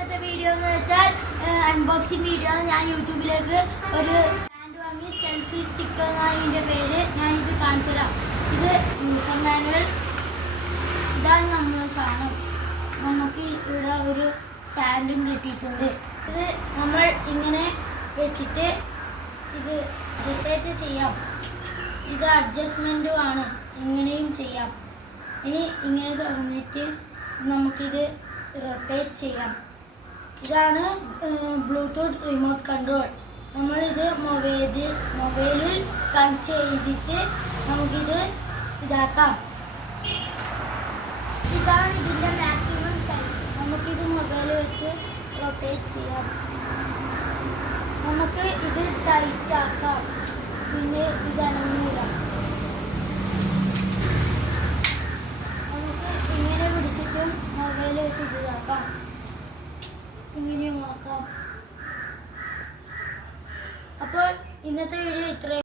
ഇന്നത്തെ വീഡിയോ എന്ന് വെച്ചാൽ അൺബോക്സിംഗ് വീഡിയോ. ഞാൻ യൂട്യൂബിലേക്ക് ഒരു സ്റ്റാൻഡ് വാങ്ങി, സെൽഫി സ്റ്റിക്കർ എന്നാണ് ഇതിൻ്റെ പേര്. ഞാൻ ഇത് കാണിച്ചു തരാം. ഇത് യൂസർ മാനുവൽ. ഇതാണ് നമ്മുടെ സാധനം. നമുക്ക് ഇവിടെ ഒരു സ്റ്റാൻഡും കിട്ടിയിട്ടുണ്ട്. ഇത് നമ്മൾ ഇങ്ങനെ വെച്ചിട്ട് ഇത് സെറ്റ് ചെയ്യാം. ഇത് അഡ്ജസ്റ്റ്മെൻറ്റും ആണ്, ഇങ്ങനെയും ചെയ്യാം. ഇനി ഇങ്ങനെ തുറന്നിട്ട് നമുക്കിത് റൊട്ടേറ്റ് ചെയ്യാം. ഇതാണ് ബ്ലൂടൂത്ത് റിമോട്ട് കൺട്രോൾ. നമ്മളിത് മൊബൈലിൽ കണക്ട് ചെയ്തിട്ട് നമുക്കിത് ഇതാക്കാം. ഇതാണ് ഇതിൻ്റെ മാക്സിമം സൈസ്. നമുക്കിത് മൊബൈൽ വെച്ച് റൊട്ടേറ്റ് ചെയ്യാം. നമുക്ക് ഇത് ടൈറ്റ് ആക്കാം. പിന്നെ ഇത് അനങ്ങൂല. നമുക്ക് ഇങ്ങനെ പിടിച്ചിട്ടും മൊബൈൽ വെച്ച് ഇതാക്കാം. ഇങ്ങനെയും ആക്കാം. അപ്പോൾ ഇന്നത്തെ വീഡിയോ ഇത്രയും.